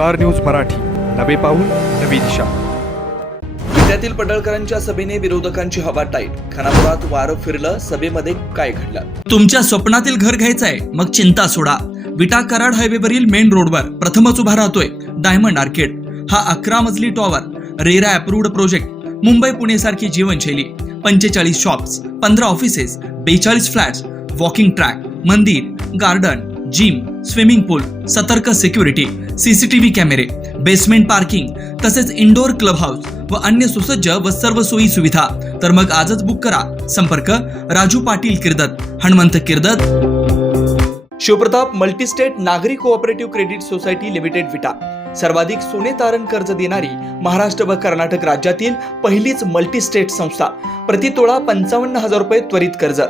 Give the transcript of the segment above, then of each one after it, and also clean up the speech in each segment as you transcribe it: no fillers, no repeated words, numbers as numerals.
Star news Marathi, नवे पाऊल नवी दिशा. विट्यातील पडळकरांच्या सभेने विरोधकांची हवा टाईट. खानापुरात वारं फिरलं, सभेमध्ये काय घडलं? तुमच्या स्वप्नातील घर घ्यायचंय? मग चिंता सोडा. विटा कराड हायवेवरील मेन रोडवर प्रथमच उभा राहतोय डायमंड आर्केड. हा 11 मजली tower, RERA approved project. Mumbai Pune सारखी जीवनशैली. 45 shops, 15 offices, 42 flats, walking track, मंदिर, गार्डन, जिम, स्विमिंग पूल, सतर्क सिक्युरिटी, सीसीटीव्ही कॅमेरे, बेसमेंट पार्किंग, तसेच इंडोर क्लब हाऊस व अन्य सुसज्ज व सर्व सोयी सुविधा. तर मग आजच बुक करा. संपर्क राजू पाटील किर्दत, हनुमंत किर्दत. शिवप्रताप मल्टीस्टेट नागरी कोऑपरेटिव्ह क्रेडिट सोसायटी लिमिटेड विटा सर्वाधिक सोने तारण कर्ज देणारी महाराष्ट्र व कर्नाटक राज्यातील पहिलीच मल्टीस्टेट संस्था. प्रतितोळा 55,000 रुपये त्वरित कर्ज.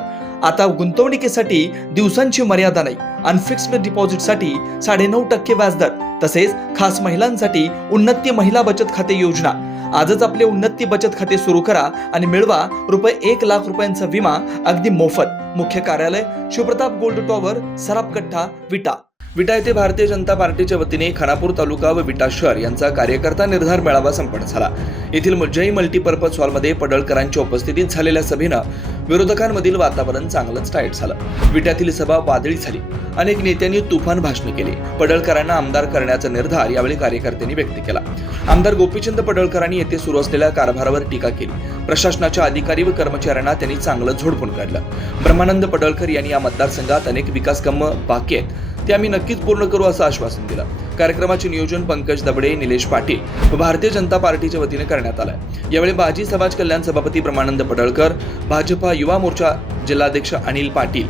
आता गुंतवणुकीसाठी दिवसांची मर्यादा नाही. अनफिक्स्ड डिपॉझिटसाठी 9.5% व्याजदर. तसेच खास महिलांसाठी उन्नती महिला बचत खाते योजना. आजच आपले उन्नती बचत खाते सुरू करा आणि मिळवा रुपये 1,00,000 रुपयांचा विमा अगदी मोफत. मुख्य कार्यालय शिवप्रताप गोल्ड टॉवर, सराफकट्टा, विटा. विटा येथे भारतीय जनता पार्टीच्या वतीने खानापूर तालुका व विटा शहर यांचा कार्यकर्ता निर्धार मेळावा संपन्न झाला. येथील जय मल्टीपर्पज हॉलमध्ये पडळकरांच्या उपस्थितीत झालेल्या सभेनं विरोधकांमधील वातावरण चांगलंच टाईट झालं. विट्यातील सभा वादळी झाली. अनेक नेत्यांनी तुफान भाषणे केली. पडळकरांना आमदार करण्याचा निर्धार यावेळी कार्यकर्त्यांनी व्यक्त केला. आमदार गोपीचंद पडळकरांनी येथे सुरू असलेल्या कारभारावर टीका केली. प्रशासनाच्या अधिकारी व कर्मचाऱ्यांना त्यांनी चांगलं झोडपून काढलं. ब्रह्मानंद पडळकर यांनी या मतदारसंघात अनेक विकास कामं बाकी आहेत, ते आम्ही नक्कीच पूर्ण करू असं आश्वासन दिलं. कार्यक्रमाचे नियोजन पंकज दबडे, निलेश पाटील व भारतीय जनता पार्टीच्या वतीने करण्यात आलं. यावेळी बाजी समाज कल्याण सभापती ब्रह्मानंद पडळकर, भाजपा युवा मोर्चा जिल्हाध्यक्ष अनिल पाटील,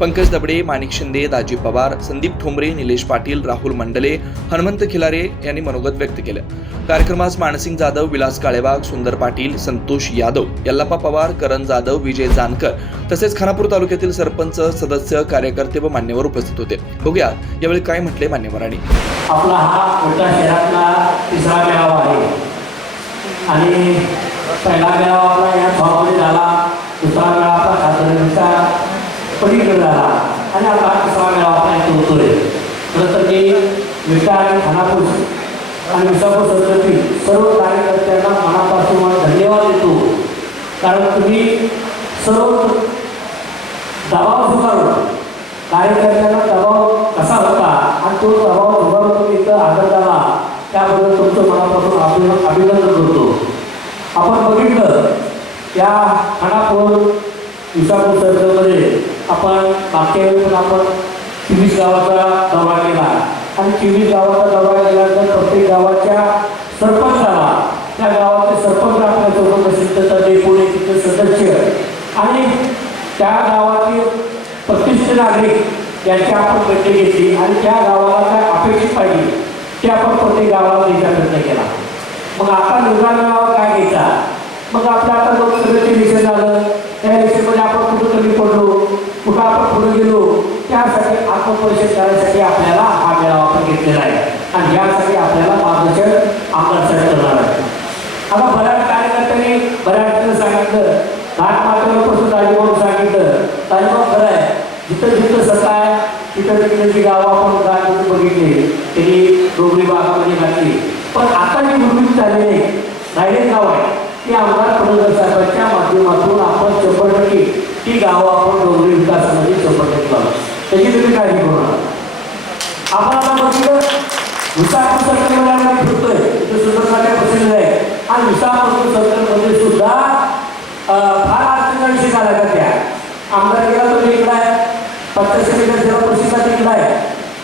पंकज दबडे, माणिक शिंदे, दाजी पवार, संदीप ठोंबरे, निलेश पाटील, राहुल मंडले, हनुमंत खिलारे यांनी मनोगत व्यक्त केलं. कार्यक्रमास मानसिंग जाधव, विलास काळेबाग, सुंदर पाटील, संतोष यादव, यल्लाप्पा पवार, करण जाधव, विजय जानकर तसेच खानापूर तालुक्यातील सरपंच, सदस्य, कार्यकर्ते व मान्यवर उपस्थित होते. बघूया यावेळी काय म्हटले मान्यवरांनी. आपला हा विटा शहरातला तिसरा मेळावा आहे आणि पहिला मेळावा आपला या गावामध्ये झाला. दुसरा मेळावा आपला खासदारांचा पलीकडे झाला आणि आता हा तिसरा मेळावा आपला इथे होतोय. खरं तर मी विटा आणि खानापूर आणि विसापूर संस्थेतील सर्व कार्यकर्त्यांना मनापासून धन्यवाद देतो. कारण तुम्ही सर्व दबाव झुगारून कार्यकर्त्यांना दबाव कसा होता आणि तो दबाव झुगारून तुम्ही इथं आदर झाला त्याबद्दल तुमचं मनापासून अभिनंदन करतो. आपण बघितलं या खानापूर विसापूर सर्कलमध्ये आपण मागच्या वेळी पण आपण 23 गावाचा दौरा केला आणि 23 गावाचा दौरा केल्यानंतर प्रत्येक गावाच्या सरपंचाला त्या गावाचे सरपंच आपल्यासोबत असेल तर कोणी तिथे सदस्य आणि त्या गावातील प्रतिष्ठित नागरिक यांची आपण बैठक घेतली आणि त्या गावाला काय अपेक्षित पाहिजे ते आपण प्रत्येक गावाला द्यायचा प्रयत्न केला. मग आता निर्णय गावा काय घ्यायचा? मग आपल्या आता लोकसभेचे विषय झालं, त्या विषयामध्ये आपण कुठं कमी पडलो, कुठं आपण पुढे गेलो, त्यासाठी आत्मपरिषद करण्यासाठी आपल्याला हा मेळावा आपण घेतलेला आहे आणि यासाठी आपल्याला मार्गदर्शन आमदार साहेब करणार आहे. आता बऱ्याच कार्यकर्त्यांनी बऱ्याच सांगितलं, घाट मातेपासून तालीबाग सांगितलं. तालीबाग खरं आहे, जिथं जिथं सत्ता आहे तिथं तिथं जी गावं आपण गाव बघितले त्यांनी डोंगरी भागामध्ये घातली. पण आता जी निर्मिती झालेली राहिले गाव आहे ती आमदार पडळकर साहेबांच्या माध्यमातून आपण 100% ती गावं आपण डोंगरी विकासामध्ये 100% लावू. त्याची तुम्ही काळजी करू नका. आपण आता बघितलं विसापूर सर्कलमध्ये फिरतोय, तिथे सुंदरसाठी प्रसिद्ध आहे आणि विसापूर सर्कलमध्ये सुद्धा फार अडचणीचा विषय झाला का त्या आमदार गेला तो इकडं आहे, 75 मीटर सेवा प्रसिद्धात इकडं आहे.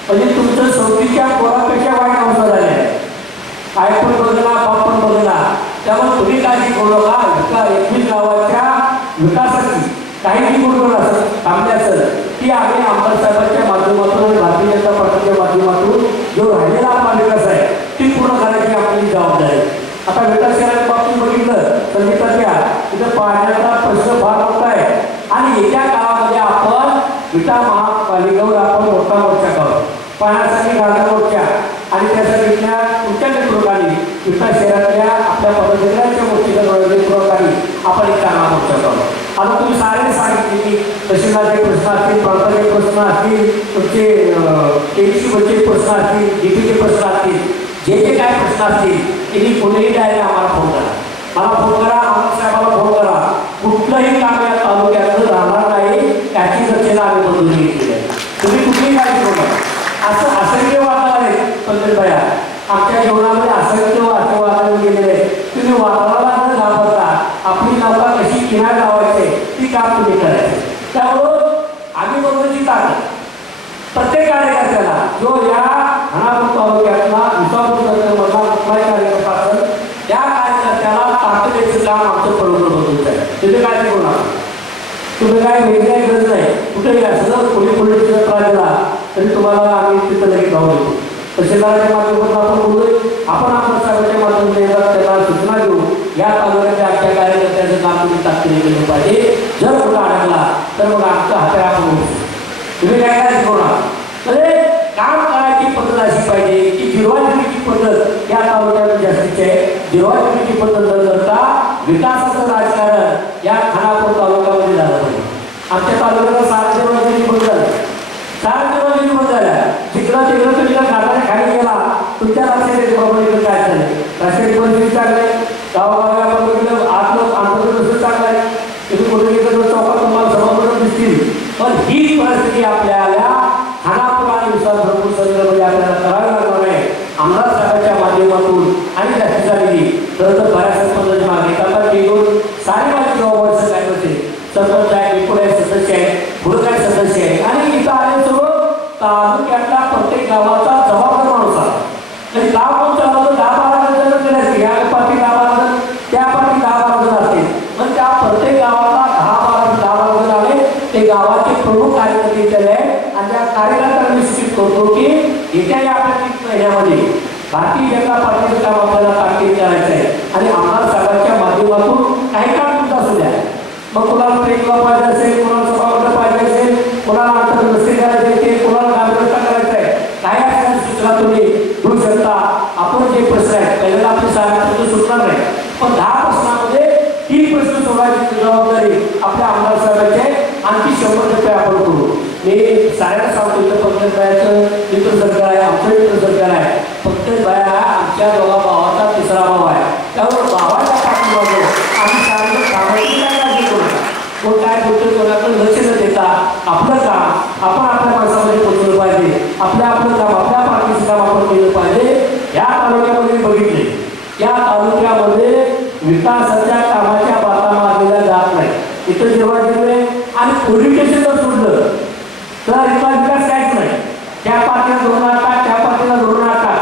म्हणजे तुमचं 34च्या पोरापेक्षा वाईट अवस्था झाली आहे. काय पण बघला, बाप पण बघला. त्यामुळे तुम्ही काळजी करू नका. 21 गावाच्या विकासाची काही जी गुण असं थांबले असेल ती आम्ही आमदार साहेबांच्या माध्यमातून आणि भारतीय जनता पार्टीच्या माध्यमातून जो राहिलेला आपला विकास आहे ती पूर्ण करायची आपली जबाबदारी आहे. आता विकास शहराच्या बाबतीत बघितलं तर विकासच्या तिथं पाण्याचा प्रश्न फार मोठा आहे आणि येत्या काळामध्ये आपण विटा महापालिकेवर आपण मोठा मोर्चा करू. पाण्यासाठी गाडा मोर्चा आणि त्यासाठी तुमच्या नेतृत्वाखाली विटा शहरातल्या आपल्या पदजिल्ह्याच्या मोर्चेच्या नेतृत्वाखाली आपण एक चांगला मोर्चा करू. आता तुम्ही सारे सांगितले की तहसीलदारचे प्रश्न असतील, प्रांताचे प्रश्न असतील, तुमचे केडीसी बच्चे प्रश्न असतील, डीपीचे प्रश्न असतील, जे जे काय प्रश्न असतील त्यांनी कोणीही डायरेक्ट आम्हाला फोन करा, मला फोन करा, आमदार साहेबाला फोन करा. कुठलंही काम या तालुक्यात राहणार नाही याची दक्षता आम्ही बदलून घेतली आहे. तुम्ही कुठलीही काळजी करू नका. असं असंख्य वादळ आहे पंकजभाया, आमच्या जीवनामध्ये असंख्य वादळ गेलेले आहे. तुम्ही वादळाला न घाबरता आपली नौका कशी किनार लावायची ती काम तुम्ही करायचे. त्यामुळं आम्ही बरोबरची ताकद प्रत्येक कार्यकर्त्याला जो या खानापूर तालुक्यातला विसापूर तालुक्यामधला कुठलाही कार्यकर्ता असेल त्या कार्यकर्त्याला ताकदीचं काम आमचं बरोबर बदलून आहे. तिथे काय करू नका. तुम्ही काय वेगळी गरज नाही, कुठेही असं कोणी पोलिटिकल त्रास दिला तरी तुम्हाला आम्ही तिथं लगेच जाऊ देतो. तहसीलदाराच्या माध्यमातून आपण बोलूय, आपण आपल्या साहेबांच्या माध्यमातून त्यांना सूचना देऊ. या तालुक्याच्या आमच्या कार्यकर्त्याचं काम तुम्ही ताकदीने केलं पाहिजे. जर कुठं अडकला तर मग आमचं हाताळा आपण तुम्ही काय काय शिकवणार. म्हणजे काम करायची पद्धत अशी पाहिजे की जिरवाजुरीची पद्धत या तालुक्यात जास्तीची आहे. जिरवाजुरीची पद्धत न करता विकासाचं राजकारण या खानापूर तालुक्यामध्ये झालं पाहिजे. आमच्या तालुक्याला सारा जिरवाजुरी बंद झालं, सारा जिरवाजुरी बंद झाल्या. जिकडं तिकडं तुम्ही घाटाने खाली गेला तुमच्या लक्षात येते बाबा इकडे काय झालं. रस्त्याची परिस्थिती चांगली आहे, गावागावी आपण बघितलं आतलं आंदोलन चांगलं आहे. तुम्ही कुठे गेलं चौकात तुम्हाला सभागृह दिसतील. पण ही परिस्थिती आपल्याला खानापूर आणि विसापूर संदर्भामध्ये आपल्याला करावी लागणार आहे. आमदार साहेबांच्या माध्यमातून आणि जास्तीचा निधी खरं तर बऱ्याच सरपंचाची मागणी करतात. ते दोन सारे माझी जबाबदारी काय करते, सरपंच आहे, एकूण सदस्य आहे, पुढं काय सदस्य आहे आणि इथं आले सर्व तालुक्यातल्या प्रत्येक गावाचा जबाबदार माणूस आहे. आणि गाव कोण चालवतो 10-12 जण असते, या पाठी 10-12 जण, त्या पाठी 10-12 जण असते. पण त्या प्रत्येक गावाला 10-12 जण आले ते गावाचे प्रमुख कार्यकर्ते केले आणि त्या कार्यकर्त्यांना निश्चित करतो की येत्या या आपल्या 3 महिन्यामध्ये भारतीय जनता पार्टीचं काम आपल्याला ताकदीने करायचं आहे. आणि आमदार साहेबांच्या माध्यमातून काही काम तुमचं असू द्या, मग कोणाला ट्रेकला पाहिजे असेल, कोणाला सभागृह पाहिजे असेल, कोणाला आंतरराष्ट्रीय करायचे ते, कोणाला नागरिकता करायचं आहे, काही अशा सूचना तुम्ही घेऊ शकता. आपण जे प्रश्न आहेत पहिल्यांदा आपली साहेबांचं सुटणार नाही, पण 10 प्रश्नामध्ये 3 प्रश्न सोडवायची जबाबदारी आपल्या आमदार साहेबांची आणखी 100% आपण करू. मी साऱ्यांना सांगतो इथं पंकजभायाचं मित्र सरकार आहे, आमचं मित्र सरकार आहे. पंकजभाया आमच्या दोघा भावाचा 3रा भाव आहे. त्यामुळे भावाच्या पाठीमागे आम्ही साऱ्यांना कामाची काय काळजी करू नका. कोण काय बोलतो कोणाकडे लक्ष न देता आपलं काम आपण आपल्या माणसामध्ये पोचवलं पाहिजे. आपलं काम आपल्या पार्टीचं काम आपण केलं पाहिजे. या तालुक्यामध्ये बघितले, या तालुक्यामध्ये विकासाच्या कामाच्या बाता मारलेल्या जात नाही. इथं जेव्हा गेले आणि पोलीस स्टेशन जर सोडलं तर इथला विकास काहीच नाही. त्या पार्टीला धोरण टाका, त्या पार्टीला धोरण टाका.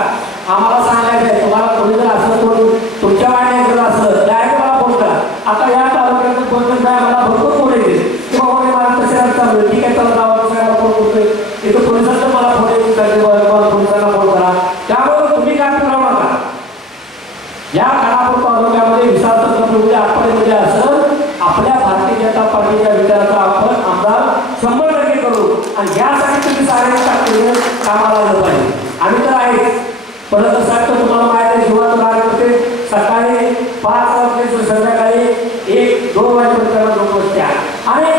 आम्हाला सांगायचं आहे, तुम्हाला कोणी जर असं करून तुमच्या वाड्या गेलं असलं डायरेक्ट मला फोन करा. आता या तालुक्यातून फोन करताय मला भरपूर फोन येते की बाबा मला तशा चालू ठीक आहे, चला गावात साहेब फोन करतोय, इथं पोलिसांचं मला फोन येते, पोलिसांना फोन करा. त्यामुळे तुम्ही काय करावं नका. या खानापूर तालुक्यामध्ये विसापूरमध्ये आठवड्यामध्ये असं आपल्या भारतीय जनता पार्टीच्या विचाराचा आपण आमदार 100% करू आणि यासाठी तुम्ही सारे कामाला आलं पाहिजे. आम्ही तर आहेच, परंतु साहेब तर तुम्हाला माहिती आहे जीवाचं राग करते. सकाळी 5 वाजता संध्याकाळी 1-2 वाजेपर्यंत लोक बसत्या आणि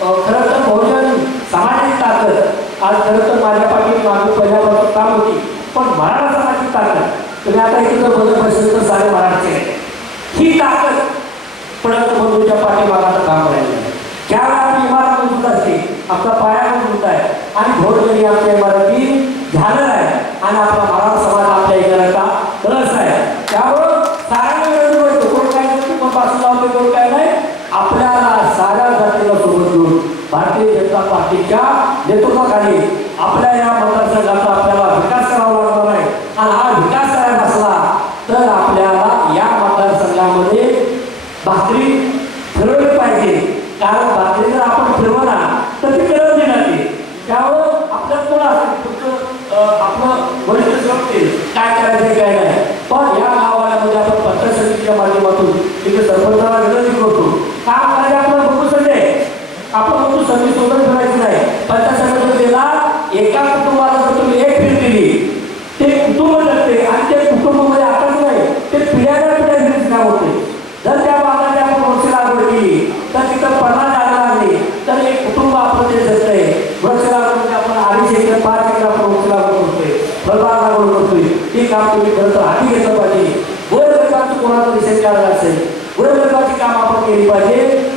खरं तर बहुजन सामाजिक ताकद आज खरं तर माझ्या पाठीत मागे पहिल्यापासून काम होती, पण मराठा समाजाची ताकद तुम्ही आता इथे जर बघत असेल तर सारे मराठीचे ही ताकद परंतु बंधूच्या पाठीमागाचं काम करायचं. ज्यावेळेला आपली इमारत मजबूत असते, आपला पाया मजबूत आहे आणि भोरजणी आपल्या इमारती झालं आहे आणि आपला मराठा समाज आपल्या इमारता रस आहे. त्यामुळं साऱ्यांना मिळतो, कोण काय करतो, कोण पासून लावतो, कोण काय नाही. आपल्याला साऱ्या जातीला सोबत घेऊन भारतीय जनता पार्टीच्या नेतृत्वाखाली आपल्या या मतदारसंघाचा आपल्याला विकास करावा लागणार आहे. आणि हा विकास करायला असला तर आपल्याला या मतदारसंघामध्ये भाकरी फिरवली पाहिजे. कारण भाकरी जर आपण फिरवला तर ती फिरवली जाते. त्यामुळं आपल्याला कोण असं आपलं वरिष्ठ सांगतील काय करायचं काय नाही. पण या गावामध्ये आपण पंचायत समितीच्या माध्यमातून तिथे सरपंचाला विनंती करतो, काम करायचं आपल्याला बघू संजय, आपण बघू समिती सोबत करायची नाही. पंचायत समितीला एका कुटुंबाला जर तुम्ही 1 फीट दिली ते कुटुंब जगते आणि ते कुटुंबामध्ये आताच नाही ते पिढ्याच्या पिढ्या काम होते. जर त्या भागात आपण वृक्ष लागवड केली तर तिथं 50 जागा लागली तर एक कुटुंब आपलं ते जगतंय. वृक्ष लागवड आपण 2.5 एकर 5 एकर आपण वृक्ष लागवड करतोय, फळबाग लागवड करतोय. ती काम तुम्ही खरं तर हाती घेतलं पाहिजे. गोरगरिबाचं कोणाचं दिसेल कार्ड असेल, गोरगरिबाची काम आपण केली पाहिजे.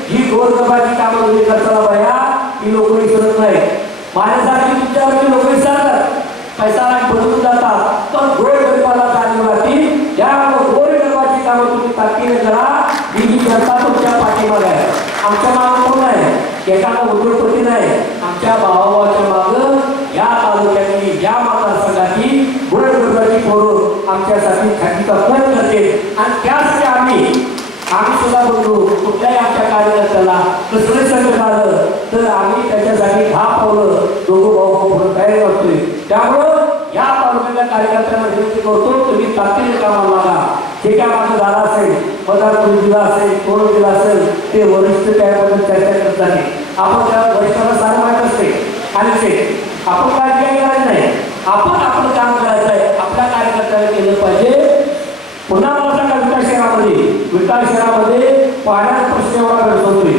ही गोरगरिबाची कामं तुम्ही करताना बाया ही लोक विसरत नाही. माझ्यासारखी तुमच्यावरती लोक विसरतात, पैसा बदलून जातात, पण गोरगरिबाला जाणीव राहतील. त्यामुळे गोरगरिबाची कामं तुम्ही ताकदीने करा. ही जनता तुमच्या पाठीमागे आहे. आमच्या मागं कोण आहे? एखादा उद्योगपती नाही. आमच्या भावाच्या मागं या तालुक्यातली या मतदारसंघाची गोरगरिबाची पोरं आमच्यासाठी खातीचा प्रयत्न करते. आणि त्यासाठी आम्ही सुद्धा बोलतो, कुठल्याही आमच्या कार्यकर्त्याला कसलं संकट आलं तर आम्ही त्याच्यासाठी 10 पावलं दोघं भाऊ तयार करतोय. त्यामुळं या तालुक्यातल्या कार्यकर्त्यांना विनंती करतो, तुम्ही ताकदीने कामाला लागा. जे काय माझं झालं असेल, पदार्थ दिला असेल, कोण दिला असेल, ते वरिष्ठ त्याबद्दल चर्चा करत आहे. आपण त्या वरिष्ठांना सारं माहीत असते. आणि आपण काय करायचं नाही, आपण आपलं काम करायचं आहे. आपल्या कार्यकर्त्याला केलं पाहिजे. पुन्हा मला सांगा, विकास शहरामध्ये पाण्याचा प्रश्न एवढा भेटतोय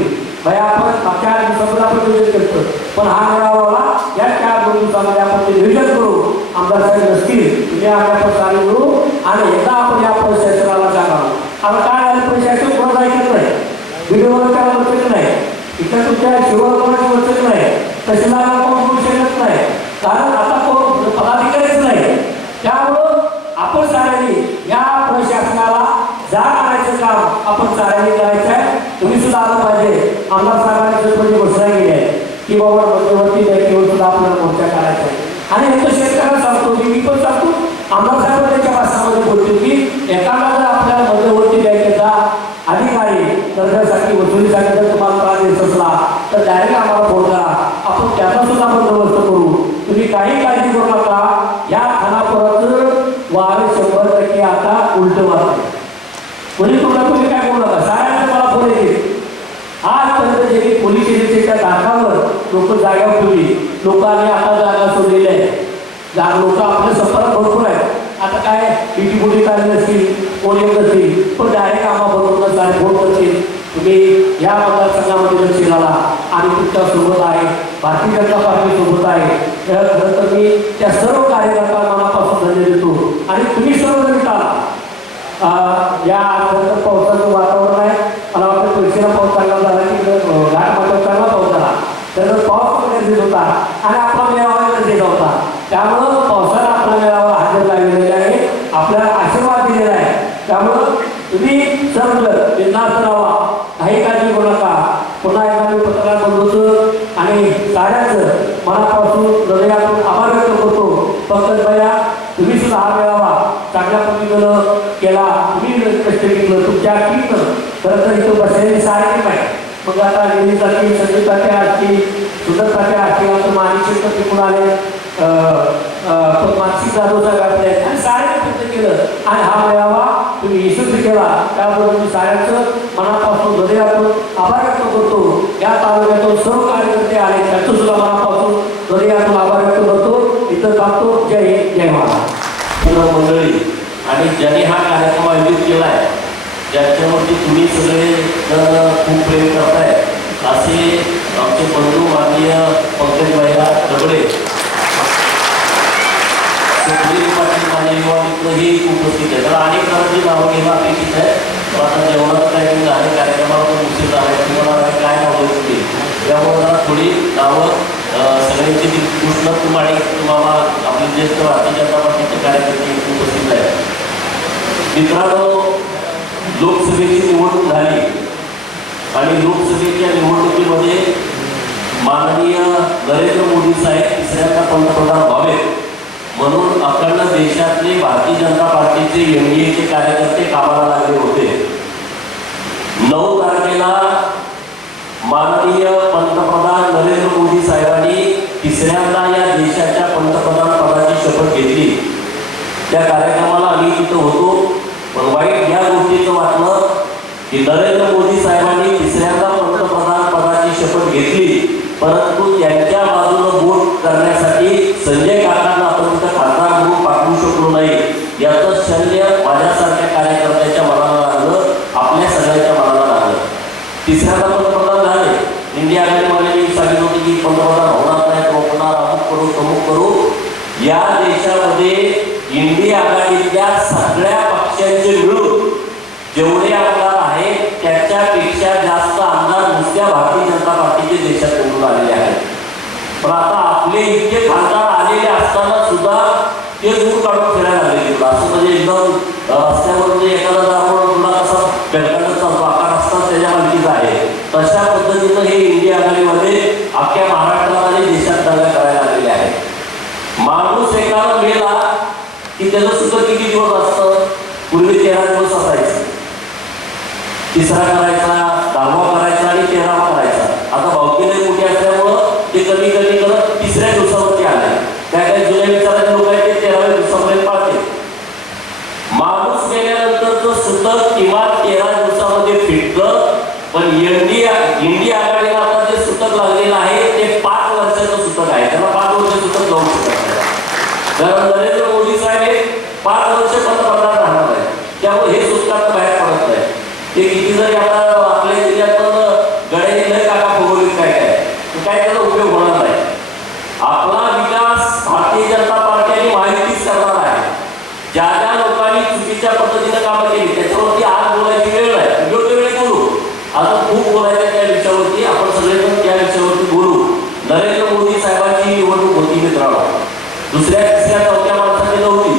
भाई. आपण मागच्या दिवसामध्ये आपण नियोजन करतो, पण हा मेळावा या 4-2 दिवसामध्ये आपण ते नियोजन करू. आमदार साहेब नसतील, तुम्ही आम्हाला सारे मिळू आणि एकदा आपण या प्रशासनाला सांगा. आता काय आलं, प्रशासन कोणाचं ऐकत नाही, व्हिडिओवर काय वचत नाही, इथं तुमच्या शिवाय कोणाची वचत नाही, तहसीलदाराला कोण करू शकत नाही, कारण आता कोण पदाधिकारीच नाही. त्यामुळं आपण साऱ्यांनी या प्रशासनाला जाग आणायचं काम आपण साऱ्यांनी करायचं आहे. तुम्ही सुद्धा आलं पाहिजे. आमदार साहेबांनी घोषणा केली आहे की बाबा मध्यवर्ती बँकेवर सुद्धा आपल्याला मोर्चा करायचा आहे. आणि हे तर शेतकऱ्यांना सांगतो, मी पण सांगतो, आमदार साहेब त्यांच्या भाषणामध्ये बोलतो की एखादा जर आपल्याला मध्यवर्ती बँकेचा अधिकारी कर्जासाठी वसुलीसाठी जर तुम्हाला त्रास देत असला तर डायरेक्ट आम्हाला फोन करा, आपण त्याचा सुद्धा बंदोबस्त करू. तुम्ही काही काळजी करू नका. या खानापुराचं वारं 100% आता उलट वाटतं. कोणी तुम्ही काय बोलू नका, साऱ्यांचं मला फोन येते. आजपर्यंत जे काही पोलीस स्टेशनच्या दाखावर लोक जागा ठेवली, लोकांनी आता जागा सोडलेल्या आहेत. लोक आपल्या संपर्क भरपूर आहेत. आता काय पिटी काढली नसतील, कोण येत नसतील, पण डायरेक्ट आम्हाला बरोबर सारे फोन करतील. तुम्ही या मतदारसंघामध्ये लक्ष घाला. आणि तुमच्या सोबत आहे, भारतीय जनता पार्टी सोबत आहे. खरं तर मी त्या सर्व कार्यकर्त्यांना मनापासून धन्य देतो. आणि तुम्ही सर्व मिळता या पावसाचं वातावरण आहे. मला वाटतं पैशाला पाऊस चांगला झाला की घाट मात्र चांगला पाऊस झाला, तर पाऊस गरजेचा होता आणि आपला मेळावा गरजेचा होता. त्यामुळं पावसाला आपला मेळावा हजर लागलेला आहे, आपल्याला आशीर्वाद दिलेला आहे. त्यामुळं तुम्ही सर्व बिनधास्त राहा, काही काळजी करू नका. पुन्हा एकदा मी पत्रकार बोलवतो आणि साऱ्याचं मनापासून हृदयातून आभार व्यक्त करतो. पंकज भैया, तुम्ही सुद्धा हा मेळावा चांगल्या पद्धतीनं केला, तुम्ही कष्ट घेतलं, तुमच्या टीमनं. खरं तर इथं बसलेली सारे नाही. मग आता नेहमीसाठी संगीताचे असतील, सुंदरताचे असतील, आमचं मानसिक तिकडून आले, मानसिक जाधव साहेब आणि सारे प्रयत्न केलं आणि हा मेळावा तुम्ही यशस्वी केला. त्याबरोबर मी साऱ्यांचं मनापासून हृदयातून आभार व्यक्त करतो. या तालुक्यातून सर्व कार्यकर्ते आले, त्यांचं सुद्धा मनापासून हृदयातून आभार व्यक्त करतो. इथं थांबतो. जय हिंद, जय महाराष्ट्र. मंडळी आणि ज्याने हा कार्यक्रम आयोजित केला आहे, ज्याच्यावरती तुम्ही सगळे जण खूप प्रेम करताय, असे आमचे बंधू माननीय पंकज भैया दगडे, सुधीर पाटील माझे युवा मित्रही उपस्थित आहेत. तर अनेक जणांची नावं घेणं अपेक्षित आहे. तर आता जेवणाचं टायमिंग आहे, कार्यक्रमाला पण उशीर आहे, तुम्हाला काय नावं होती त्यामुळे जरा थोडी नावं सगळ्यांची कृष्ण कुमारी तुम्हाला आपले ज्येष्ठ भारतीय जनता पार्टीचे कार्यकर्ते उपस्थित आहेत. मित्रांनो, लोकसभेची निवडणूक झाली आणि लोकसभेच्या निवडणुकीमध्ये माननीय नरेंद्र मोदी साहेब तिसऱ्यांदा पंतप्रधान व्हावेत म्हणून अखंड देशातले भारतीय जनता पार्टीचे NDAचे कार्यकर्ते कामाला लागले होते. 9 तारखेला माननीय पंतप्रधान नरेंद्र मोदी साहेबांनी तिसऱ्यांदा या देशाच्या पंतप्रधान पदाची शपथ घेतली. त्या कार्यक्रमाला आम्ही तिथं होतो. पण वाईट या गोष्टीचं वाटलं की नरेंद्र मोदी साहेबांनी तिसऱ्यांदा पंतप्रधान पदाची शपथ घेतली, परंतु त्यांच्या बाजूनं वोट करण्यासाठी संजय काकांना आपण तिथं खासदार म्हणून पाठवू शकलो नाही. याचं शल्य माझ्यासारख्या कार्यकर्त्याच्या मनाला लागलं, आपल्या सगळ्यांच्या मनाला लागलं. तिसऱ्यांदा पंतप्रधान झाले. इंडिया आघाडीमध्ये सांगितलं होतं की पंतप्रधान होणार नाही, होणार, अमुक करू तमुक करू. या देशामध्ये इंडिया आघाडीतले खासदार आलेले असताना सुद्धा ते दूर काढून फिरायला लागले. असं म्हणजे एकदम रस्त्यावर म्हणजे एखादा दाखवून तुला कसा बेलकांडा चालतो आकार असतात त्याच्या मालकीचा आहे, तशा पद्धतीनं हे इंडिया आघाडीमध्ये अख्ख्या महाराष्ट्रात आणि देशात दंगा करायला लागलेले आहे. माणूस एकाला मेला की त्याचं सुद्धा किती दिवस असतं? पूर्वी 13 दिवस असायचे. तिसरा करायचा, 10वा करायचा आणि 13वा करायचा. आता भावकीने मोठी असल्यामुळं ते कमी कमी करत 3ऱ्या दिवसावरती आले. काय काय जुन्या विचाराचे लोक आहेत ते 13व्या दिवसापर्यंत पाळते. माणूस गेल्यानंतरचं सुतक किंवा 13 दिवसामध्ये फिटलं. पण इंडिया आघाडीला आता जे सुतक लागलेलं आहे ते 5 वर्षाचं सुतक आहे. त्याला 5 वर्ष सुतक जाऊ शकत नाही. कारण नरेंद्र मोदी साहेब 5 वर्ष पंतप्रधान राहणार आहे. त्यामुळे हे सुतकात बाहेर पडत नाही. ते किती जरी आता आपल्या जिल्ह्यात पण गड्याने नाही काका फुगवलीत काय काय त्याचा उपयोग होणार नाही. आपला विकास भारतीय जनता पार्टी माहितीच करणार आहे. ज्या ज्या लोकांनी चुकीच्या पद्धतीनं कामं केली त्याच्यावरती आज बोलायची वेळ आहे. योग्य वेळी बोलू. आता खूप बोलायचं त्या विषयावरती. आपण सगळेजण त्या विषयावरती बोलू. नरेंद्र मोदी साहेबांची निवडणूक होती मित्रांनो. दुसऱ्या तिसऱ्या चौथ्या माणसाची नव्हती.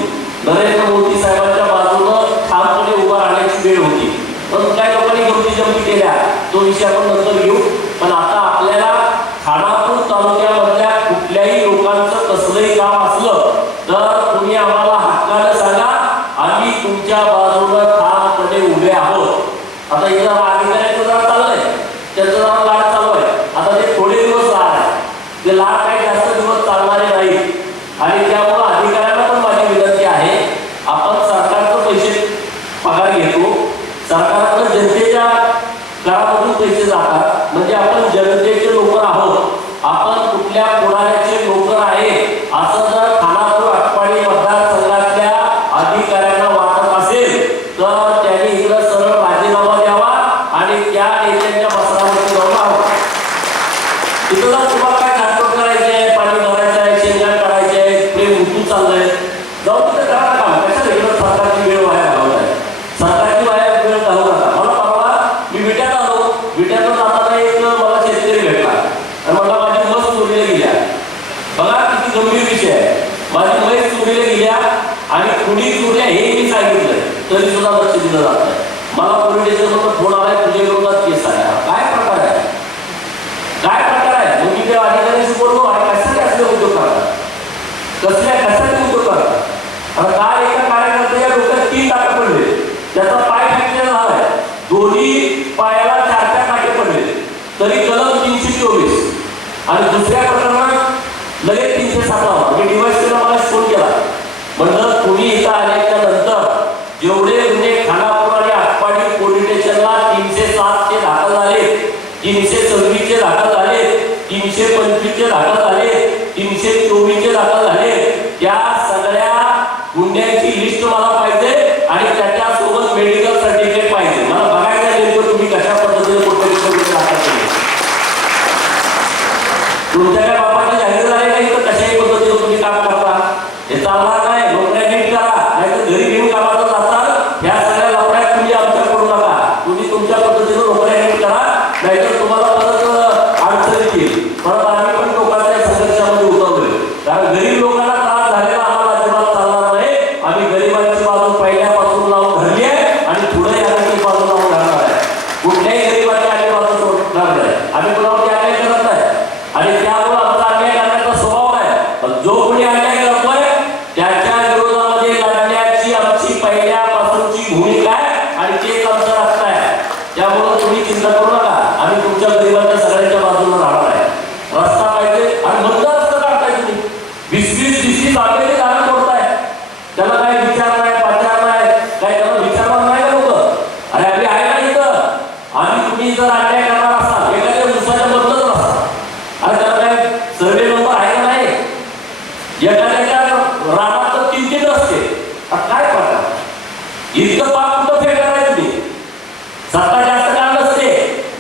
नरेंद्र मोदी साहेबांच्या बाजूनं ठामपणे उभा राहण्याची वेळ होती. पण काय लोकांनी गमती जमती केल्या तो विषय आपण नंतर घेऊ. पण आता आपल्याला खानापूर तालुक्यामधल्या कुठल्याही लोकांचं कसलंही काम असलं तर तुम्ही आम्हाला हक्कानं सांगा. आम्ही तुमच्या बाजूनं ठामपणे उभे आहोत. आता इथं अधिकाऱ्यांचं जरा चाललंय, त्याचं जरा लाड चालू आहे. आता ते थोडे दिवस लाड आहे. ते लाड काही जास्त दिवस चालणारे नाही. आणि त्यामुळं अधिकाऱ्यांना पण माझी विनंती आहे, आपण सरकारचं पैसे पगार घेतो, सरकारकडे जनतेच्या करामधून पैसे जातात. म्हणजे आपण जनतेचे नोकर आहोत. आपण कुठल्या पुढाऱ्याचे नोकर आहे असं जर खानापूर आटपाडी मतदारसंघातल्या अधिकाऱ्यांना वाटत असेल तर त्यांनी इकडं सरळ राजीनामा द्यावा आणि त्या नेत्यांच्या बसरावरती जाऊन राहावं. तिथं जर तुम्हाला काय घाटकोट करायचे आहे, पाणी भरायचं आहे, शेंगदाणे काढायचे आहे, प्रेम उठून चाललंय, जाऊन तिथं करा काम. कशाला इकडं सरकारची वेळ वाया घालवत आहे? सरकारची वेळ घालवू नका. मला परवा मी विट्यात आलो. विट्यातून जाताना एक मला शेतकरी भेटला आणि मला माझी म्हस चोरीला गेल्या. बघा किती गंभीर विषय आहे. माझी म्हैस चोरीला गेल्या आणि कुणी चोरल्या हे मी सांगितलंय तरी सुद्धा लक्ष दिलं जात नाही. मला पोलीस स्टेशनमधून फोन आलाय, तुझ्या विरोधात केस आहे. काय प्रकार आहे? काय प्रकार आहे? मग मी त्या अधिकाऱ्यांशी बोललो आणि कशासाठी असले उद्योग करतात, कशासाठी उद्योग करतात. आता काल एका कार्यकर्त्याच्या डोक्यात 3 टाके पडले. त्याचा पाय फ्रॅक्चर झालाय. दोन्ही पायाला 4 टाके पडले. तरी कलम 324 आणि दुसऱ्या प्रकरणात लगेच 357. मी डिवाइसला मला फोन केला. म्हणलं तुम्ही इथं आल्याच्या नंतर जेवढे गुन्हे खानापूर आणि आटपाडी पोलीस स्टेशनला 307 चे दाखल झाले, 326 चे दाखल झाले, 325 चे दाखल झाले, 324 चे दाखल झाले, त्या सगळ्या गुन्ह्यांची लिस्ट मला पाहिजे आणि त्याच्यासोबत मेडिकल सर्टिफिकेट पाहिजे. मला बघायचं नेमकं तुम्ही कशा पद्धतीने कुठे दाखल केले. तुमच्या काय बापाची जाहीर झाले नाही तर कशाही पद्धतीने तुम्ही काम करता हे चालणार नाही. नोकऱ्या नीट करा, नाही तर घरी घेऊन कामाला जातात. ह्या सगळ्या लफड्यात तुम्ही आमच्या करू नका. तुम्ही तुमच्या पद्धतीने नोकऱ्या नीट करा, नाहीतर तुम्हाला परत अडचणीत येईल. परत आम्ही पण लोकांच्या संघर्षामध्ये उतरलोय. कारण गरीब लोकांना त्रास झालेला आम्हाला अजिबात चालणार नाही. आम्ही गरिबांची बाजू पहिल्यापासून लावून धरली आहे आणि पुढे याची बाजू लावून धरणार आहे. कुठल्याही गरिबाची आम्ही बाजू सोडणार नाही. आम्ही कुणावरती अन्याय करत नाही आणि त्यामुळे आमचा अन्याय करण्याचा स्वभाव आहे. जो कोणी अन्याय करतोय त्याच्या विरोधामध्ये लढण्याची आमची पहिल्यापासूनची भूमिका आहे आणि तेच आमचं रस्ता आहे. त्यामुळे तुम्ही चिंता करू नका. आम्ही तुमच्या गरिबांच्या सगळ्यांच्या बाजूला राहणार आहे. रस्ता पाहिजे आणि मतदार रस्ता काढताय तुम्ही. 20-20 चाललेली जागा तोडताय. त्याला काय विचार नाही, पाचार नाही, काय त्याला विचारणार नाही का लोक? अरे आम्ही आहे ना इथं. आणि तुम्ही जर अन्याय करणार असाल एखाद्या दिवसाच्या बदलत असाल, अरे त्याला काय सर्वे नंबर आहे का नाही? एखाद्याच्या रानात तर 3-3 रस्ते. काय करता? इतकं पाप कुठं फेकणार आहे तुम्ही? सत्ता जास्त काळ नसते.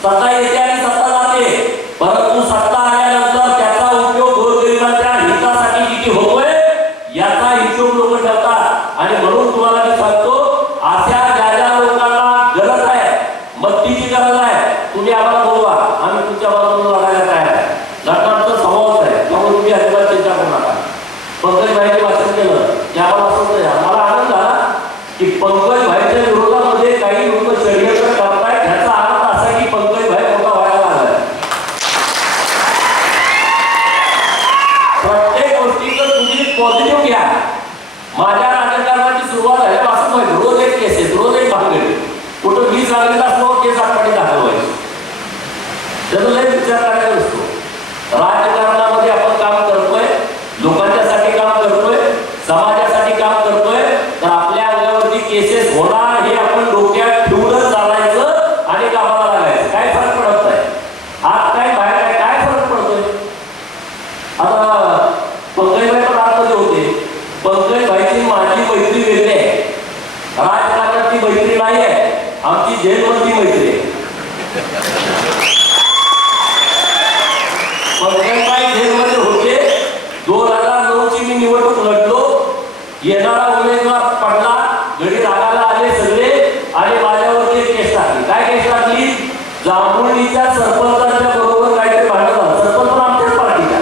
सत्ता येते आणि सत्ता जाते. परंतु सत्ता आल्यानंतर त्याचा उपयोग गोरगरिबांच्या हितासाठी किती होतोय याचा हिशोब लोक ठेवतात. आणि म्हणून तुम्हाला मी सांगतो, अशा ज्या लोकांना गरज आहे, मदतीची गरज आहे, तुम्ही आम्हाला बोलवा. आम्ही तुमच्या बाजूला लढायला तयार आहे. लढण्याचा स्वभावच आहे. त्यामुळे तुम्ही अजिबात चिंता करू नका. एक केसेस, रोज एक भानगडी. कुठं वीज लागलेला असलो केस आठवडी दाखल व्हायची. त्याचा लय विचार करायला नसतो. राजकारणामध्ये आपण काम करतोय, लोकांच्यासाठी काम करतोय, समाजासाठी काम करतोय, तर आपल्या अंगावरती केसेस होणार हे आपण डोक्यात ठेवूनच चालायचं आणि कामाला लागायचं. काय फरक पडत नाही. आज काय बाहेर काय फरक पडतोय. आता पंकजभाई पण आतमध्ये होते. पंकजभाईची माझी मैत्री वेगळी आहे, राजकारणाची मैत्री नाही आहे, आमची जेलमधली मैत्री आहे. पंकजभाई जेलमध्ये होते. 2009ची मी निवडणूक लढलो. येणारा उमेदवार पडला, घडी रागाला आले सगळे आणि माझ्यावरती एक केस टाकली. काय केस टाकली? जांभुळीच्या सरपंचांच्या बरोबर काहीतरी भांडण झालं. सरपंच पण आमच्याच पार्टीचा,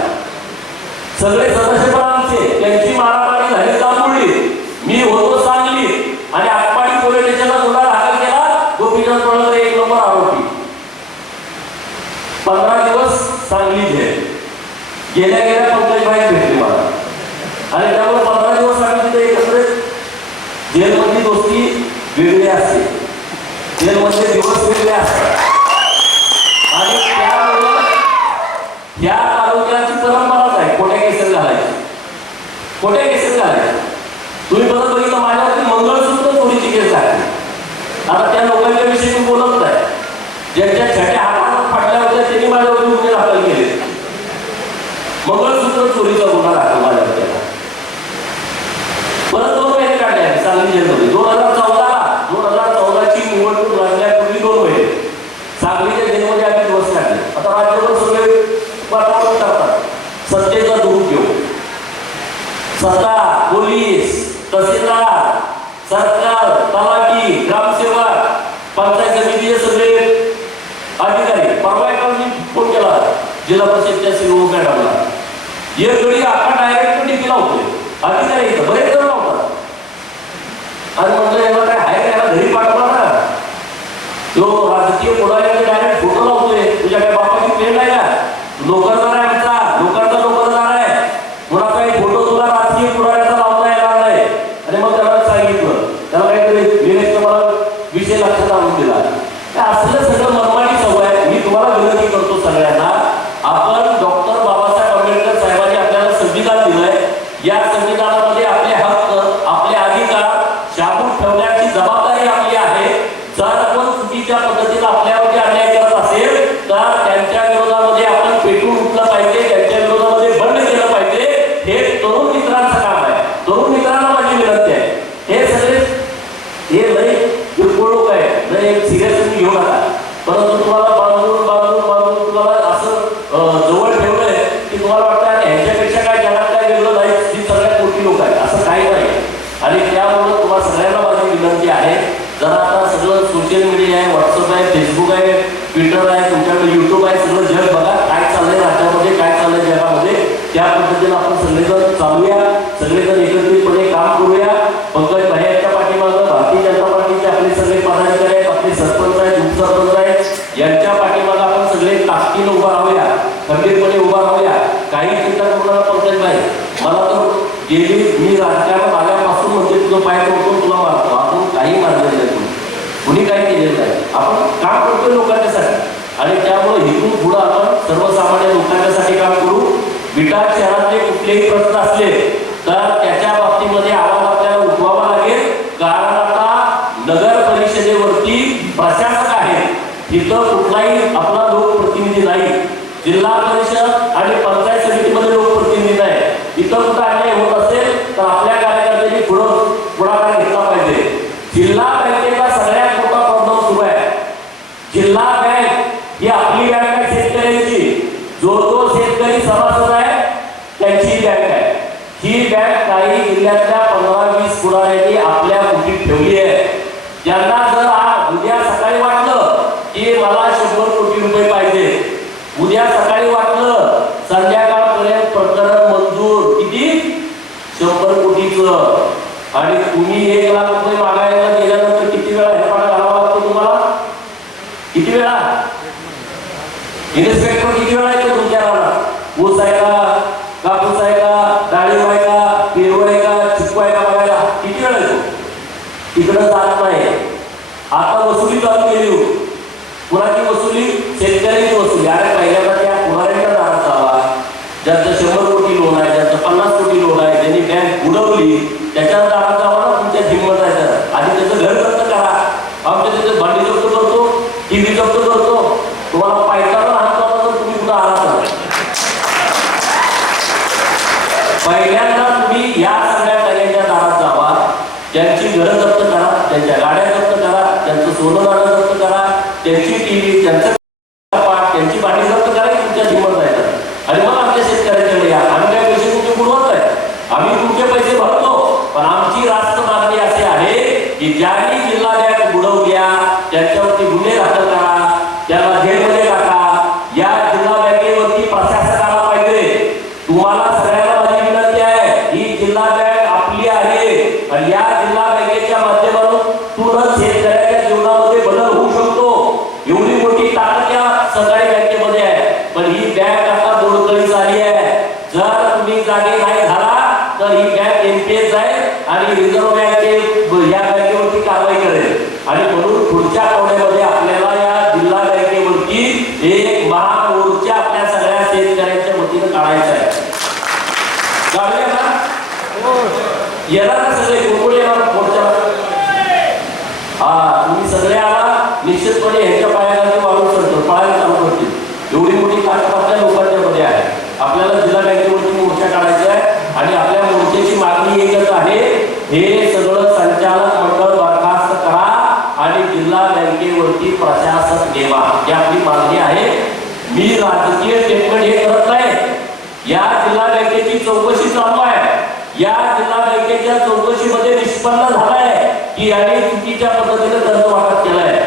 सगळे सदस्य पण आमचे. त्यांची मारामारी झाली जांभुळी. मी होतो सांगली आणि आटपाडी पोलीस स्टेशनला गुन्हा दाखल केला. गोपीचंद पडळकर 1 नंबर आरोपी. 15 दिवस सांगली जेल. गेल्या पंकजभाई भेटले मला आणि त्यामुळे 15 दिवस आम्ही तिथे एकत्र. जेलमधली दोस्ती वेगळी असते, जेलमधले दिवस वेगळे असतात आणि त्यामुळे या तालुक्याची परंपराच आहे खोट्या केसेस घालायची. खोट्या केसेस घालायची. तुम्ही परत बघितलं माझ्यावरती मंगळसूत्र चोरीची केस आहे. आता त्या लोकांच्या विषयी मी बोलत नाही. ज्यांच्या छट्या हातात फाटल्या होत्या त्यांनी माझ्यावरती गुन्हे दाखल केले. मंगळसूत्र चोरीचा गुन्हा दाखल माझ्यावर केला. परत 2 महिने काढले सांगली जेलमध्ये. 2014ची निवडणूक लागण्यापूर्वी 2 महिने सांगलीच्या जेलमध्ये आम्ही दिवस काढले. आता राज्यभर सगळे वातावरण करतात सत्तेचा दुरुपयोग. सत्ता, पोलीस, तहसीलदार, सरकार, तलाठी, ग्रामसेवक, पंचायत समितीचे सगळे अधिकारी. परवा एका मी फोन केला जिल्हा परिषदच्या सीओ मॅडमला. एक गडी आपण डायरेक्ट टीपी लावतोय. अधिकारी इथं बरेच जण लावतात आणि म्हटलं याला काय आहे, याला घरी पाठवला ना. तो राजकीय पुढाऱ्याने डायरेक्ट फोटो लावतोय. तुझ्या काय बापाची प्रेम नाही का? नोकरदार आहे आमचा, लोकांचा नोकरदार आहे. कोणाचाही फोटो तुला राजकीय पुढाऱ्याचा लावता येणार नाही. आणि मग त्याला सांगितलं, त्याला काहीतरी विनय मला विषय लक्षात आणून दिला. असलं सगळं मनमानी सवय आहे. मी तुम्हाला विनंती करतो सगळ्यांना, आपण डॉक्टर बाबासाहेब आंबेडकर साहेबांनी आपल्याला संविधान दिलंय. या संविधानामध्ये आपले हक्क, आपले अधिकार शाबूत ठेवण्याची जबाबदारी आपली आहे. जर कोण चुकीच्या पद्धतीने आपल्यावरती अन्याय करत असेल तर त्यांच्या विरोधामध्ये आपण पेटून उठलं पाहिजे, त्यांच्या विरोधामध्ये बंद केलं पाहिजे. हे तरुण मित्रांचं काम आहे. तरुण मित्रांना माझी विनंती आहे, हे सगळे हे लय किरकोळ लोक आहे, लय सिरियसली घेऊ नका. परंतु तुम्हाला बांधून बांधून बांधून तुम्हाला असं जवळ ठेवलंय की तुम्हाला वाटतं ह्याच्यापेक्षा काय जगात काय वेगळं नाही. ही सगळ्यात मोठी लोक आहेत, असं काही नाही. आणि त्यामुळे तुम्हाला सगळ्यांना माझी विनंती आहे, जरा आता सगळं सोशल मीडिया आहे, व्हॉट्सअप आहे, फेसबुक आहे, ट्विटर आहे, तुमच्याकडे युट्यूब आहे. सगळं जग बघा काय चाललंय राज्यामध्ये, काय चाललंय जगामध्ये. त्या पद्धतीने आपण सगळेजण चालूया, सगळेजण एकत्रितपणे काम करूया. पंकज भाईच्या पाठीमागं भारतीय जनता पार्टीचे आपले सगळे पदाधिकारी आहेत, आपले सरपंच आहेत, उपसरपंच आहेत, यांच्या पाठीमागं आपण सगळे ताकदीने उभा राहूया, खंबीरपणे उभा राहूया. काही चिंता करू नका पंकज भाई. मला तर गेली मी राजकारणात आल्यापासून म्हणजे तुझं पाय पडतो तुला मारतो. आपण काही मारलेलं नाही, कुणी काही केलेलं नाही. आपण काम करतोय लोकांच्यासाठी आणि त्यामुळे इथून पुढं आपण सर्वसामान्य लोकांच्यासाठी काम करू. विटा शहरातले कुठलेही प्रश्न असले तर त्याच्या बाबतीमध्ये आवाज आपल्याला उठवावा लागेल. कारण आता नगर परिषदेवरती प्रशासक आहे, इथं कुठलाही आपला लोकप्रतिनिधी नाही. जिल्हा परिषद आणि पंचायत समितीमध्ये लोकप्रतिनिधी नाही. इथं कुठं अन्याय होत असेल तर आपल्या कार्यकर्त्यांनी पुढाकार घेतला पाहिजे. जिल्हा बँकेचा सगळ्यात मोठा प्रॉब्लेम सुरू आहे. जिल्हा बँक ही आपली बँक आहे शेतकऱ्यांची. जो शेतकरी सभासद आहे त्यांची बँक आहे. ही बँक काही जिल्ह्यातल्या 15-20 पुढाऱ्यांनी आपल्या कुटीत ठेवली आहे. ज्यांना जर उद्या सकाळी वाटलं की मला 100 कोटी रुपये पाहिजे, उद्या सकाळी वाटलं संध्याकाळपर्यंत प्रकरण मंजूर किती 100 कोटीचं. आणि तुम्ही 1 लाख रुपये मागायला गेल्यानंतर किती वेळा हेपाडा घालावा लागतो तुम्हाला? किती वेळा? इन्स्पेक्टर किती वेळा येतो तुमच्या रानात? ऊस आहे का, कापूस आहे का, डाळिंब आहे का, पेरू आहे का, चिक्कू आहे का बघायला किती वेळा येतो? तिकडं जात नाही. आता वसुली चालू केली हो. कुणाची वसुली? शेतकऱ्यांची वसुली. अरे पहिल्यांदा त्या पुराऱ्यांच्या दारात जावा, ज्यांचं 100 कोटी लोन आहे, ज्यांचं 50 कोटी लोन आहे, ज्यांनी बँक बुडवली, त्याच्या दारात जावा ना. तुमच्या हिंमत आहे तर आधी त्याचं घर जप्त करा. आमच्या तिथे भांडी जप्त करतो, टीव्ही जप्त करतो. तुम्हाला पायताना हात तर तुम्ही कुठं आला? पहिल्यांदा तुम्ही या सगळ्या कार्याच्या दारात जावा, त्यांची घरं जप्त करा, त्यांच्या गाड्या जप्त करा, त्यांचं सोनं नाणं जप्त करा, त्यांची टीव्ही, त्यांचं कपाट, त्यांची भांडी जप्त करा. तुमच्या हिंमत आहे तर आणि मग आमच्या शेतकऱ्यांकडे या. आम्ही काय पैसे तुमचे बुडवत आहे? आम्ही तुमचे पैसे भरतो, पण आमची रास्त मागणी अशी आहे की ज्यांनी जिल्हा बँक बुडवल्या त्यांच्यावरती गुन्हे दाखल करा, त्याला जेलमध्ये टाका. या जिल्हा बँकेवरती प्रशासनाला पाहिजे. तुम्हाला सगळ्यांना माझी विनंती आहे, ही जिल्हा बँक आपली आहे आणि या जिल्हा बँकेच्या माध्यमातून शेतकऱ्याच्या जीवनामध्ये बदल होऊ शकतो. एवढी मोठी ताकद या सहकारी बँकेमध्ये आहे. पण ही बँक आता बोडकळीस आली आहे. जर तुम्ही जागे नाही झाला तर ही बँक एनपीएस जाईल आणि रिझर्व्ह बँक या बँकेवरती कारवाई करेल. आणि म्हणून पुढच्या आठवड्यामध्ये आपल्याला या जिल्हा बँकेवरती एक महामोर्चा आपल्या सगळ्या शेतकऱ्यांच्या वतीनं काढायचा आहे. काढूया ना? येणार ना सगळे? कोण येणार मोर्चा? हा, तुम्ही सगळे आला निश्चितपणे ह्याच्या पायाखाली वाढून चढतो, पायाला चालू करतील. एवढी मोठी ताकद आपल्या लोकांच्या मध्ये आहे. आपल्याला जिल्हा बँकेवरती मोर्चा काढायचा आहे आणि आपल्या मोर्चाची मागणी एकच आहे, हे सगळं संचालक मंडळ बरखास्त करा आणि जिल्हा बँकेवरती प्रशासक नेमा. ही आपली मागणी आहे. मी राजकीय स्टेटमेंट हे करत नाही. या जिल्हा बँकेची चौकशी चालू आहे. या जिल्हा बँकेच्या चौकशीमध्ये निष्पन्न झालाय की यांनी चुकीच्या पद्धतीने कर्ज वाटप केलंय,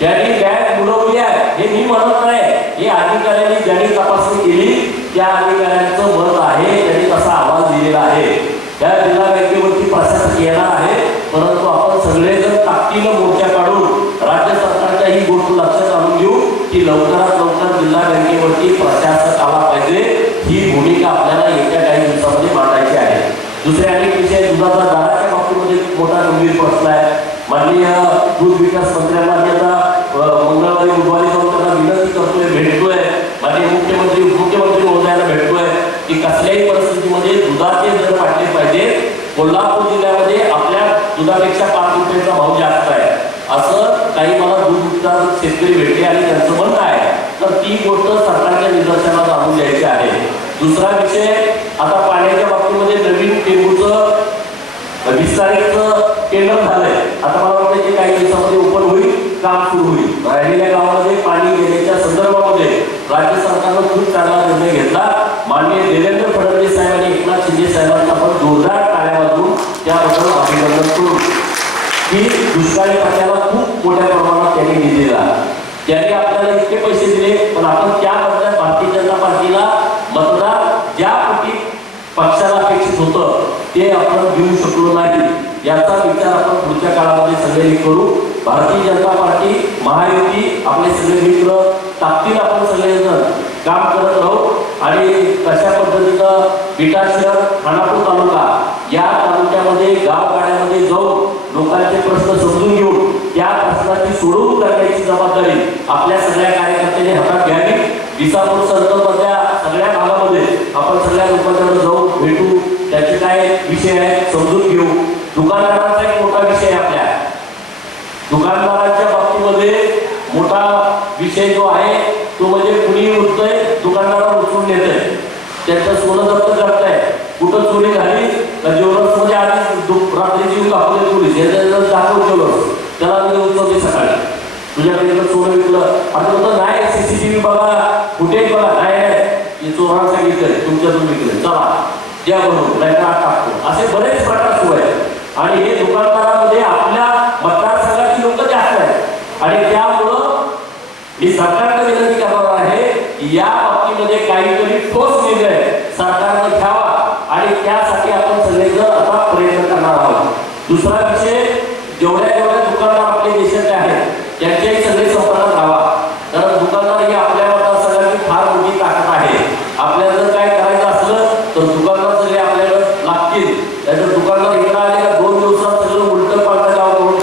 त्यांनी बँक बुडवली आहे. हे मी म्हणत नाही, हे अधिकाऱ्यांनी ज्यांनी तपासणी केली त्या अधिकाऱ्यांचं मत आहे, त्यांनी तसा आवाज दिलेला आहे. त्या जिल्हा बँकेवरती प्रशासक येणार आहे, परंतु आपण सगळेजण ताकदीनं मोर्चा काढून राज्य सरकारच्या ही गोष्ट लक्षात आणून घेऊ की लवकरात लवकर जिल्हा बँकेवरती प्रशासक आला पाहिजे. ही भूमिका आपल्याला येत्या काही दिवसांमध्ये मांडायची आहे. दुसरे अनेक विषय, दुधाचा दराच्या बाबतीमध्ये मोठा गंभीर प्रश्न आहे. माननीय दूध विकास मंत्र्यांना मी आता मंगळवारी बुधवारी जाऊन त्यांना विनंती करतोय, भेटतोय. माननीय मुख्यमंत्री उपमुख्यमंत्री महोदयांना भेटतोय की कसल्याही परिस्थितीमध्ये दुधाचे दर वाढले पाहिजे. कोल्हापूर जिल्ह्यामध्ये आपल्या दुधापेक्षा 5 रुपयाचा भाव जास्त आहे असं काही मला दूध उत्पादक शेतकरी भेटले आणि त्यांचं म्हणणं आहे. तर ती गोष्ट सरकारच्या निदर्शनास आणून द्यायची आहे. दुसरा विषय, आता पाण्याच्या बाबतीमध्ये नवीन टेंबूचं विस्तारित केंद्र झालंय. आता मला वाटतं की काही दिवसामध्ये ओपन होईल, काम सुरू होईल. राहिलेल्या गावामध्ये पाणी देण्याच्या संदर्भामध्ये राज्य सरकारनं खूप चांगला निर्णय घेतला. माननीय देवेंद्र फडणवीस साहेब आणि एकनाथ शिंदे साहेबांचा आपण जोरदार टाळ्या वाजवून त्याबद्दल अभिनंदन करू की दुष्काळी पट्ट्याला खूप मोठ्या प्रमाणात त्यांनी निधी दिला. त्यांनी आपल्याला इतके पैसे दिले, पण आपण त्याबद्दल भारतीय जनता पार्टीला मतदार ज्या पोटी पक्षाला अपेक्षित होतं ते आपण घेऊ शकलो नाही. याचा विचार आपण पुढच्या काळामध्ये सगळे करू. भारतीय जनता पार्टी, महायुती, आपले सगळे मित्र ताकदीनं आपण सगळेजण काम करत राहू आणि कशा पद्धतीनं विटा शहर, खानापूर तालुका या तालुक्यामध्ये गावगाड्यामध्ये जाऊन लोकांचे प्रश्न समजून घेऊन त्या प्रश्नाची सोडवणूक करण्याची जबाबदारी आपल्या सगळ्या कार्यकर्त्यांनी हातात घ्यावी. विसापूर सर्कलमधल्या सगळ्या भागामध्ये आपण सगळ्या लोकांकडे जाऊन भेटू, त्याचे काय विषय आहेत समजून घेऊ. दुकानदारांचा एक मोठा विषय आहे. आपल्या दुकानदारांच्या बाबतीमध्ये मोठा विषय जो आहे तो म्हणजे कुणी उठतंय, दुकानदाराला उचलून नेतंय, त्यांचं सोनं जप्त करताय. कुठं चोरी झाली तर ज्वेलर्समध्ये आधी रात्री जीव दाखवले पोलीस, हे दाखवून ज्वेलर्स त्याला मी उचलते सकाळी, तुझ्याकडे सोनं विकलं. आता होतं नाही, CCTV बघा, फुटेज बघा, नाही चोरानं सांगितलंय तुमच्यातून विकलं, चला द्या म्हणून नाही टाकतो. असे बरेच प्रकार सुरू आहेत आणि हे दुकानदारामध्ये आपल्या मतदारसंघाची लोक जास्त आहेत आणि त्यामुळं मी सरकारला विनंती करणार आहे की या बाबतीमध्ये काहीतरी ठोस निर्णय सरकारने घ्यावा आणि त्यासाठी आपण सगळेजण आता प्रयत्न करणार आहोत. दुसरा विषय, जेवढ्या दुकानदार आपल्या देशाचे आहेत त्यांच्याही सगळे संपर्कात राहावा. कारण दुकानदार ही आपल्या मतदारसंघाची फार मोठी ताकद आहे. आपल्याला जर काय करायचं असलं तर दुकानदार सगळे आपल्याला लागतील. त्याचं दुकानदार इकडे आले का 2 दिवसात सगळं उलटं पालटं गाव करून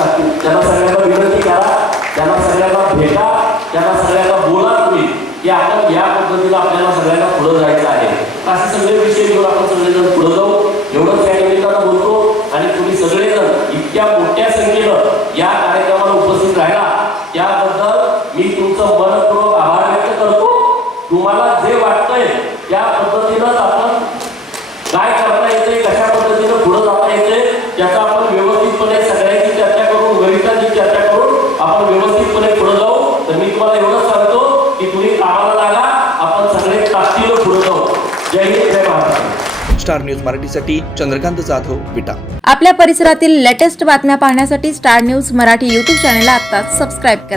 इतक्या मोठ्या संख्येनं या कार्यक्रमाला उपस्थित राहिला त्याबद्दल मी तुमचं मनपूर्वक आभार व्यक्त करतो. तुम्हाला जे वाटतंय त्या पद्धतीनंच आपण काय करता येते, कशा पद्धतीनं पुढे जाता येते त्याचा आपण व्यवस्थितपणे सगळ्यांची चर्चा करून, वरिष्ठांची चर्चा करून आपण व्यवस्थितपणे पुढे जाऊ. तर मी तुम्हाला एवढंच सांगतो की तुम्ही कामाला लागा, आपण सगळे ताकदीनं पुढे जाऊ. जय हिंद, जय महाराष्ट्र. स्टार न्यूज मराठीसाठी चंद्रकांत जाधव, विटा. आपल्या परिसरातील लेटेस्ट बातम्या पाहण्यासाठी स्टार न्यूज मराठी यूट्यूब चॅनलला आत्ताच सबस्क्राईब करा.